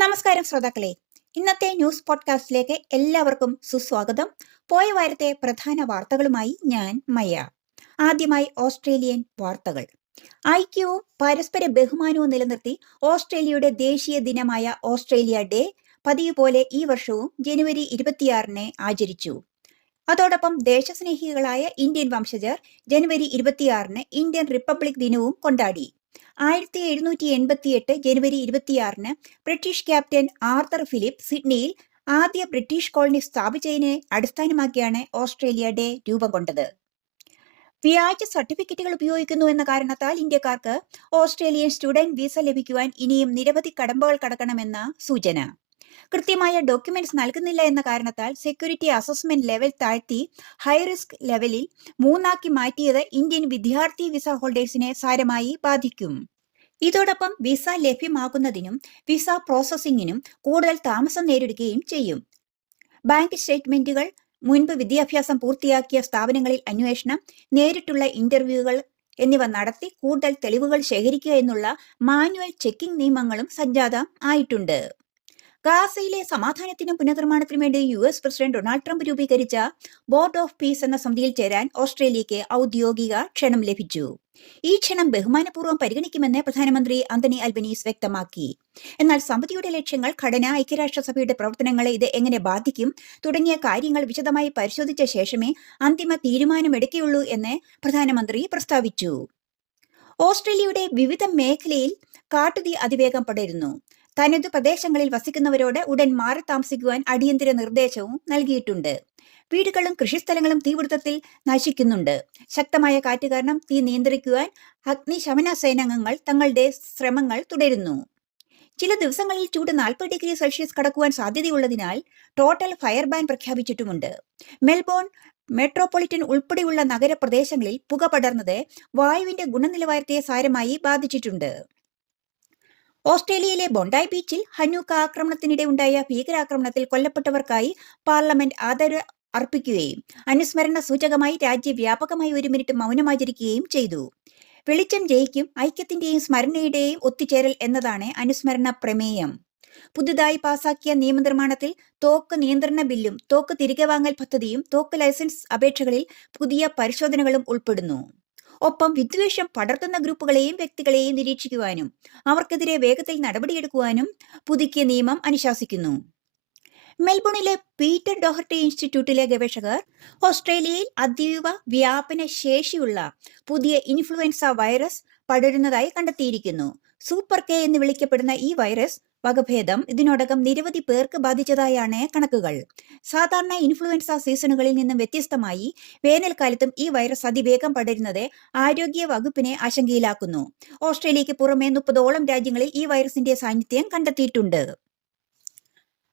നമസ്കാരം ശ്രോതാക്കളെ. ഇന്നത്തെ ന്യൂസ് പോഡ്കാസ്റ്റിലേക്ക് എല്ലാവർക്കും സുസ്വാഗതം. പോയ വാരത്തെ പ്രധാന വാർത്തകളുമായി ഞാൻ മയ. ആദ്യമായി ഓസ്ട്രേലിയൻ വാർത്തകൾ. ഐക്യവും പരസ്പര ബഹുമാനവും നിലനിർത്തി ഓസ്ട്രേലിയയുടെ ദേശീയ ദിനമായ ഓസ്ട്രേലിയ ഡേ പതിവ് പോലെ ഈ വർഷവും ജനുവരി 26 ആചരിച്ചു. അതോടൊപ്പം ദേശസ്നേഹികളായ ഇന്ത്യൻ വംശജർ ജനുവരി 26 ഇന്ത്യൻ റിപ്പബ്ലിക് ദിനവും കൊണ്ടാടി. 1788 ജനുവരി 26 ബ്രിട്ടീഷ് ക്യാപ്റ്റൻ ആർതർ ഫിലിപ്പ് സിഡ്നിയിൽ ആദ്യ ബ്രിട്ടീഷ് കോളനി സ്ഥാപിച്ചതിനെ അടിസ്ഥാനമാക്കിയാണ് ഓസ്ട്രേലിയ ഡേ രൂപം കൊണ്ടത്. വ്യാജ സർട്ടിഫിക്കറ്റുകൾ ഉപയോഗിക്കുന്നു എന്ന കാരണത്താൽ ഇന്ത്യക്കാർക്ക് ഓസ്ട്രേലിയൻ സ്റ്റുഡന്റ് വിസ ലഭിക്കുവാൻ ഇനിയും നിരവധി കടമ്പകൾ കടക്കണമെന്ന സൂചന. കൃത്യമായ ഡോക്യുമെന്റ്സ് നൽകുന്നില്ല എന്ന കാരണത്താൽ സെക്യൂരിറ്റി അസസ്മെന്റ് ലെവൽ താഴ്ത്തി ഹൈ റിസ്ക് ലെവലിൽ 3 മാറ്റിയത് ഇന്ത്യൻ വിദ്യാർത്ഥി വിസ ഹോൾഡേഴ്സിനെ സാരമായി ബാധിക്കും. ഇതോടൊപ്പം വിസ ലഭ്യമാകുന്നതിനും വിസ പ്രോസസ്സിംഗിനും കൂടുതൽ താമസം നേരിടുകയും ചെയ്യും. ബാങ്ക് സ്റ്റേറ്റ്മെന്റുകൾ, മുൻപ് വിദ്യാഭ്യാസം പൂർത്തിയാക്കിയ സ്ഥാപനങ്ങളിൽ അന്വേഷണം, നേരിട്ടുള്ള ഇന്റർവ്യൂകൾ എന്നിവ നടത്തി കൂടുതൽ തെളിവുകൾ ശേഖരിക്കുക എന്നുള്ള മാനുവൽ ചെക്കിംഗ് നിയമങ്ങളും സംജാതം ആയിട്ടുണ്ട്. ഗാസയിലെ സമാധാനത്തിനും പുനർനിർമ്മാണത്തിനും വേണ്ടി US പ്രസിഡന്റ് ഡൊണാൾഡ് ട്രംപ് രൂപീകരിച്ച ബോർഡ് ഓഫ് പീസ് എന്ന സമിതിയിൽ ചേരാൻ ഓസ്ട്രേലിയക്ക് ഔദ്യോഗിക ക്ഷണം ലഭിച്ചു. ഈ ക്ഷണം ബഹുമാനപൂർവ്വം പരിഗണിക്കുമെന്ന് പ്രധാനമന്ത്രി ആന്റണി അൽബനീസ് വ്യക്തമാക്കി. എന്നാൽ സമിതിയുടെ ലക്ഷ്യങ്ങൾ, ഘടന, ഐക്യരാഷ്ട്രസഭയുടെ പ്രവർത്തനങ്ങളെ ഇത് എങ്ങനെ ബാധിക്കും തുടങ്ങിയ കാര്യങ്ങൾ വിശദമായി പരിശോധിച്ച ശേഷമേ അന്തിമ തീരുമാനമെടുക്കുകയുള്ളൂ എന്ന് പ്രധാനമന്ത്രി പ്രസ്താവിച്ചു. ഓസ്ട്രേലിയയുടെ വിവിധ മേഖലയിൽ കാട്ടുതീ അതിവേഗം പടരുന്നു. തനതു പ്രദേശങ്ങളിൽ വസിക്കുന്നവരോട് ഉടൻ മാറി താമസിക്കുവാൻ അടിയന്തര നിർദ്ദേശവും നൽകിയിട്ടുണ്ട്. വീടുകളും കൃഷിസ്ഥലങ്ങളും തീപിടുത്തത്തിൽ നശിക്കുന്നുണ്ട്. ശക്തമായ കാറ്റ് കാരണം തീ നിയന്ത്രിക്കുവാൻ അഗ്നിശമന സേനാംഗങ്ങൾ തങ്ങളുടെ ശ്രമങ്ങൾ തുടരുന്നു. ചില ദിവസങ്ങളിൽ ചൂട് 40 ഡിഗ്രി സെൽഷ്യസ് കടക്കുവാൻ സാധ്യതയുള്ളതിനാൽ ടോട്ടൽ ഫയർ ബാൻ പ്രഖ്യാപിച്ചിട്ടുമുണ്ട്. മെൽബോൺ മെട്രോപൊളിറ്റൻ ഉൾപ്പെടെയുള്ള നഗരപ്രദേശങ്ങളിൽ പുക പടർന്നത് വായുവിന്റെ ഗുണനിലവാരത്തെ സാരമായി ബാധിച്ചിട്ടുണ്ട്. ഓസ്ട്രേലിയയിലെ ബോണ്ടായി ബീച്ചിൽ ഹനൂക്ക ആക്രമണത്തിനിടെ ഉണ്ടായ ഭീകരാക്രമണത്തിൽ കൊല്ലപ്പെട്ടവർക്കായി പാർലമെന്റ് ആദരവ് അർപ്പിക്കുകയും അനുസ്മരണ സൂചകമായി രാജ്യവ്യാപകമായി 1 മിനിറ്റ് മൗനമാചരിക്കുകയും ചെയ്തു. വെളിച്ചം ജയിക്കും, ഐക്യത്തിന്റെയും സ്മരണയുടെയും ഒത്തുചേരൽ എന്നതാണ് അനുസ്മരണ പ്രമേയം. പുതുതായി പാസാക്കിയ നിയമനിർമ്മാണത്തിൽ തോക്ക് നിയന്ത്രണ ബില്ലും തോക്ക് തിരികെ വാങ്ങൽ പദ്ധതിയും തോക്ക് ലൈസൻസ് അപേക്ഷകളിൽ പുതിയ പരിശോധനകളും ഉൾപ്പെടുന്നു. ഒപ്പം വിദ്വേഷം പടർത്തുന്ന ഗ്രൂപ്പുകളെയും വ്യക്തികളെയും നിരീക്ഷിക്കുവാനും അവർക്കെതിരെ വേഗത്തിൽ നടപടിയെടുക്കുവാനും പുതുക്കിയ നിയമം അനുശാസിക്കുന്നു. മെൽബണിലെ പീറ്റർ ഡോഹർട്ടി ഇൻസ്റ്റിറ്റ്യൂട്ടിലെ ഗവേഷകർ ഓസ്ട്രേലിയയിൽ അതീവ വ്യാപന ശേഷിയുള്ള പുതിയ ഇൻഫ്ലുവൻസ വൈറസ് പടരുന്നതായി കണ്ടെത്തിയിരിക്കുന്നു. സൂപ്പർ കെ എന്ന് വിളിക്കപ്പെടുന്ന ഈ വൈറസ് വകഭേദം ഇതിനോടകം നിരവധി പേർക്ക് ബാധിച്ചതായാണ് കണക്കുകൾ. സാധാരണ ഇൻഫ്ലുവൻസ സീസണുകളിൽ നിന്നും വ്യത്യസ്തമായി വേനൽക്കാലത്തും ഈ വൈറസ് അതിവേഗം പടരുന്നത് ആരോഗ്യ വകുപ്പിനെ ആശങ്കയിലാക്കുന്നു. ഓസ്ട്രേലിയക്ക് പുറമെ 30ഓളം രാജ്യങ്ങളിൽ ഈ വൈറസിന്റെ സാന്നിധ്യം കണ്ടെത്തിയിട്ടുണ്ട്.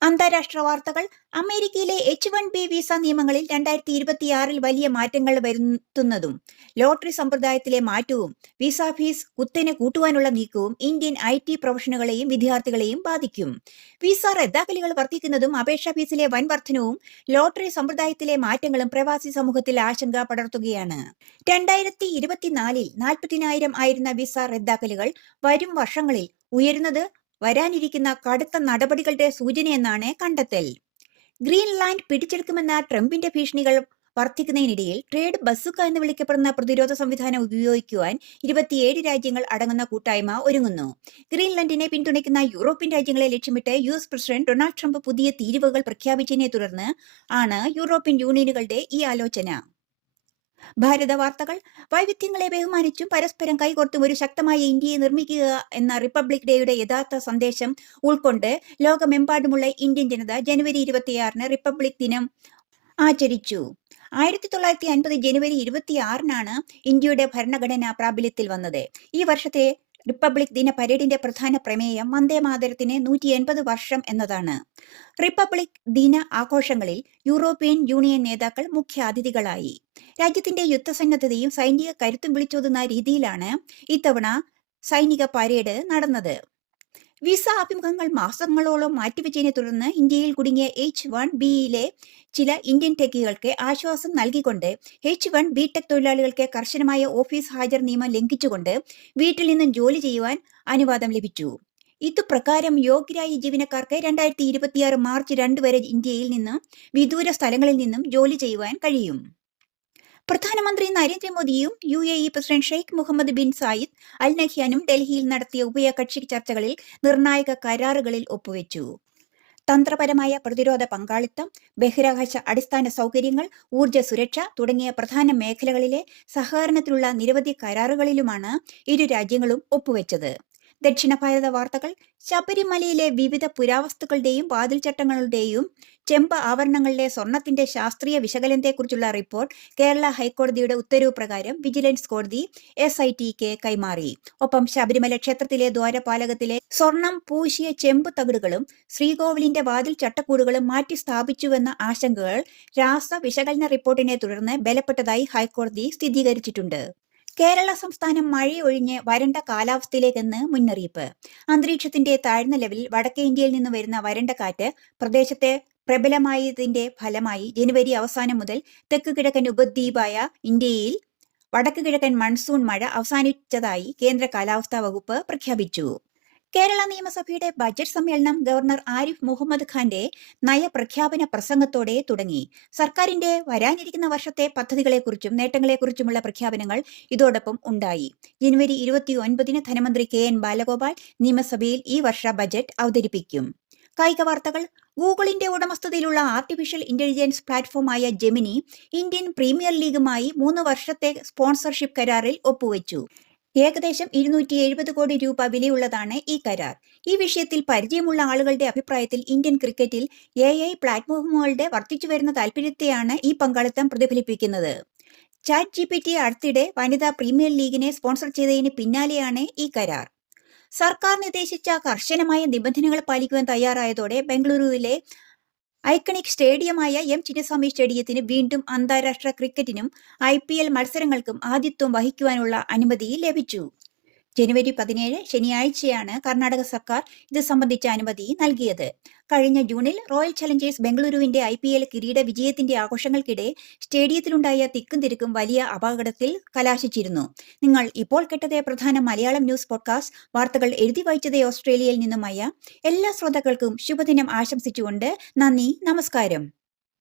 അന്താരാഷ്ട്ര വാർത്തകൾ. അമേരിക്കയിലെ H-1B വിസ നിയമങ്ങളിൽ 2026 വലിയ മാറ്റങ്ങൾ വരുത്തുന്നതും ലോട്ടറി സമ്പ്രദായത്തിലെ മാറ്റവും വിസ ഫീസ് കുത്തനെ കൂട്ടുവാനുള്ള നീക്കവും ഇന്ത്യൻ IT പ്രൊഫഷണലുകളെയും വിദ്യാർത്ഥികളെയും ബാധിക്കും. വിസ റദ്ദാക്കലുകൾ വർദ്ധിക്കുന്നതും അപേക്ഷാ ഫീസിലെ വൻ വർധനവും ലോട്ടറി സമ്പ്രദായത്തിലെ മാറ്റങ്ങളും പ്രവാസി സമൂഹത്തിൽ ആശങ്ക പടർത്തുകയാണ്. 2024 40,000 ആയിരുന്ന വിസ റദ്ദാക്കലുകൾ വരും വർഷങ്ങളിൽ ഉയരുന്നത് വരാനിരിക്കുന്ന കടുത്ത നടപടികളുടെ സൂചനയെന്നാണ് കണ്ടെത്തൽ. ഗ്രീൻലാൻഡ് പിടിച്ചെടുക്കുമെന്ന ട്രംപിന്റെ ഭീഷണികൾ വർദ്ധിക്കുന്നതിനിടയിൽ ട്രേഡ് ബസുക്ക എന്ന് വിളിക്കപ്പെടുന്ന പ്രതിരോധ സംവിധാനം ഉപയോഗിക്കുവാൻ 27 രാജ്യങ്ങൾ അടങ്ങുന്ന കൂട്ടായ്മ ഒരുങ്ങുന്നു. ഗ്രീൻലാൻഡിനെ പിന്തുണയ്ക്കുന്ന യൂറോപ്യൻ രാജ്യങ്ങളെ ലക്ഷ്യമിട്ട് US പ്രസിഡന്റ് ഡൊണാൾഡ് ട്രംപ് പുതിയ തീരുവകൾ പ്രഖ്യാപിച്ചതിനെ തുടർന്ന് ആണ് യൂറോപ്യൻ യൂണിയനുകളുടെ ഈ ആലോചന. ഭാരത വാർത്തകൾ. വൈവിധ്യങ്ങളെ ബഹുമാനിച്ചും പരസ്പരം കൈകോർത്തും ഒരു ശക്തമായ ഇന്ത്യയെ നിർമ്മിക്കുക എന്ന റിപ്പബ്ലിക് ഡേയുടെ യഥാർത്ഥ സന്ദേശം ഉൾക്കൊണ്ട് ലോകമെമ്പാടുമുള്ള ഇന്ത്യൻ ജനത ജനുവരി 26 റിപ്പബ്ലിക് ദിനം ആചരിച്ചു. 1950 ജനുവരി 26 ഇന്ത്യയുടെ ഭരണഘടന പ്രാബല്യത്തിൽ വന്നത്. ഈ വർഷത്തെ റിപ്പബ്ലിക് ദിന പരേഡിന്റെ പ്രധാന പ്രമേയം വന്ദേമാതരത്തിന് 180 വർഷം എന്നതാണ്. റിപ്പബ്ലിക് ദിന ആഘോഷങ്ങളിൽ യൂറോപ്യൻ യൂണിയൻ നേതാക്കൾ മുഖ്യാതിഥികളായി. രാജ്യത്തിന്റെ യുദ്ധസന്നദ്ധതയും സൈനിക കരുത്തും വിളിച്ചോതുന്ന രീതിയിലാണ് ഇത്തവണ സൈനിക പരേഡ് നടന്നത്. വിസ അഭിമുഖങ്ങൾ മാസങ്ങളോളം മാറ്റിവെച്ചതിനെ തുടർന്ന് ഇന്ത്യയിൽ കുടുങ്ങിയ H-1Bയിലെ ചില ഇന്ത്യൻ ടെക്കികൾക്ക് ആശ്വാസം നൽകിക്കൊണ്ട് H-1B ടെക് തൊഴിലാളികൾക്ക് കർശനമായ ഓഫീസ് ഹാജർ നിയമം ലംഘിച്ചുകൊണ്ട് വീട്ടിൽ നിന്നും ജോലി ചെയ്യുവാൻ അനുവാദം ലഭിച്ചു. ഇതുപ്രകാരം യോഗ്യരായ ജീവനക്കാർക്ക് 2026 മാർച്ച് 2 വരെ ഇന്ത്യയിൽ നിന്നും വിദൂര സ്ഥലങ്ങളിൽ നിന്നും ജോലി ചെയ്യുവാൻ കഴിയും. പ്രധാനമന്ത്രി നരേന്ദ്രമോദിയും UAE president Sheikh Mohamed bin Zayed Al നഹ്യാനും ഡൽഹിയിൽ നടത്തിയ ഉഭയകക്ഷി ചർച്ചകളിൽ നിർണായക കരാറുകളിൽ ഒപ്പുവെച്ചു. തന്ത്രപരമായ പ്രതിരോധ പങ്കാളിത്തം, ബഹിരാകാശ അടിസ്ഥാന സൗകര്യങ്ങൾ, ഊർജ്ജ സുരക്ഷ തുടങ്ങിയ പ്രധാന മേഖലകളിലെ സഹകരണത്തിലുള്ള നിരവധി കരാറുകളിലുമാണ് ഇരു രാജ്യങ്ങളും ഒപ്പുവെച്ചത്. ദക്ഷിണ ഭാരത വാർത്തകൾ. ശബരിമലയിലെ വിവിധ പുരാവസ്തുക്കളുടെയും വാതിൽച്ചട്ടങ്ങളുടെയും ചെമ്പ് ആഭരണങ്ങളിലെ സ്വർണത്തിന്റെ ശാസ്ത്രീയ വിശകലനത്തെക്കുറിച്ചുള്ള റിപ്പോർട്ട് കേരള ഹൈക്കോടതിയുടെ ഉത്തരവ് പ്രകാരം വിജിലൻസ് കോടതി SITക്ക് കൈമാറി. ഒപ്പം ശബരിമല ക്ഷേത്രത്തിലെ ദ്വാരപാലകത്തിലെ സ്വർണം പൂശിയ ചെമ്പ് തകിടുകളും ശ്രീകോവിലിന്റെ വാതിൽ ചട്ടക്കൂടുകളും മാറ്റി സ്ഥാപിച്ചുവെന്ന ആശങ്കകൾ രാസ വിശകലന റിപ്പോർട്ടിനെ തുടർന്ന് ബലപ്പെട്ടതായി ഹൈക്കോടതി സ്ഥിരീകരിച്ചിട്ടുണ്ട്. കേരള സംസ്ഥാനം മഴയൊഴിഞ്ഞ് വരണ്ട കാലാവസ്ഥയിലേക്കെന്ന് മുന്നറിയിപ്പ്. അന്തരീക്ഷത്തിന്റെ താഴ്ന്ന ലെവലിൽ വടക്കേ ഇന്ത്യയിൽ നിന്ന് വരുന്ന വരണ്ട കാറ്റ് പ്രദേശത്തെ പ്രബലമായതിന്റെ ഫലമായി ജനുവരി അവസാനം മുതൽ തെക്ക് കിഴക്കൻ ഉപദ്വീപായ ഇന്ത്യയിൽ വടക്ക് കിഴക്കൻ മൺസൂൺ മഴ അവസാനിച്ചതായി കേന്ദ്ര കാലാവസ്ഥാ വകുപ്പ് പ്രഖ്യാപിച്ചു. കേരള നിയമസഭയുടെ ബജറ്റ് സമ്മേളനം ഗവർണർ ആരിഫ് മുഹമ്മദ് ഖാന്റെ നയപ്രഖ്യാപന പ്രസംഗത്തോടെ തുടങ്ങി. സർക്കാരിന്റെ വരാനിരിക്കുന്ന വർഷത്തെ പദ്ധതികളെക്കുറിച്ചും നേട്ടങ്ങളെക്കുറിച്ചുമുള്ള പ്രഖ്യാപനങ്ങൾ ഇതോടൊപ്പം ഉണ്ടായി. ജനുവരി 29-ന് ധനമന്ത്രി KN ബാലഗോപാൽ നിയമസഭയിൽ ഈ വർഷ ബജറ്റ് അവതരിപ്പിക്കും. കായിക വാർത്തകൾ. ഗൂഗിളിന്റെ ഉടമസ്ഥതയിലുള്ള ആർട്ടിഫിഷ്യൽ ഇന്റലിജൻസ് പ്ലാറ്റ്ഫോമായ ജെമിനി ഇന്ത്യൻ പ്രീമിയർ ലീഗുമായി 3 വർഷത്തെ സ്പോൺസർഷിപ്പ് കരാറിൽ ഒപ്പുവെച്ചു. ഏകദേശം 270 കോടി രൂപ വിലയുള്ളതാണ് ഈ കരാർ. ഈ വിഷയത്തിൽ പരിചയമുള്ള ആളുകളുടെ അഭിപ്രായത്തിൽ ഇന്ത്യൻ ക്രിക്കറ്റിൽ AI പ്ലാറ്റ്ഫോമുകളുടെ വർദ്ധിച്ചുവരുന്ന താൽപര്യത്തെയാണ് ഈ പങ്കാളിത്തം പ്രതിഫലിപ്പിക്കുന്നത്. ChatGPT അടുത്തിടെ വനിതാ പ്രീമിയർ ലീഗിനെ സ്പോൺസർ ചെയ്തതിന് പിന്നാലെയാണ് ഈ കരാർ. സർക്കാർ നിർദ്ദേശിച്ച കർശനമായ നിബന്ധനകൾ പാലിക്കുവാൻ തയ്യാറായതോടെ ബംഗളൂരുവിലെ ഐക്കണിക് സ്റ്റേഡിയമായ ചിന്നസ്വാമി സ്റ്റേഡിയത്തിന് വീണ്ടും അന്താരാഷ്ട്ര ക്രിക്കറ്റിനും IPL മത്സരങ്ങൾക്കും ആതിഥ്യം വഹിക്കുവാനുള്ള അനുമതി ലഭിച്ചു. ജനുവരി 17 ശനിയാഴ്ചയാണ് കർണാടക സർക്കാർ ഇത് സംബന്ധിച്ച അനുമതി നൽകിയത്. കഴിഞ്ഞ ജൂണിൽ റോയൽ ചലഞ്ചേഴ്സ് ബംഗളൂരുവിന്റെ IPL കിരീട വിജയത്തിന്റെ ആഘോഷങ്ങൾക്കിടെ സ്റ്റേഡിയത്തിലുണ്ടായ തിക്കും തിരക്കും വലിയ അപകടത്തിൽ കലാശിച്ചിരുന്നു. നിങ്ങൾ ഇപ്പോൾ കേട്ടത് പ്രധാന മലയാളം ന്യൂസ് പോഡ്കാസ്റ്റ്. വാർത്തകൾ എഴുതി വായിച്ചത് ഓസ്ട്രേലിയയിൽ നിന്നുമായ എല്ലാ ശ്രോതാക്കൾക്കും ശുഭദിനം ആശംസിച്ചുകൊണ്ട് നന്ദി, നമസ്കാരം.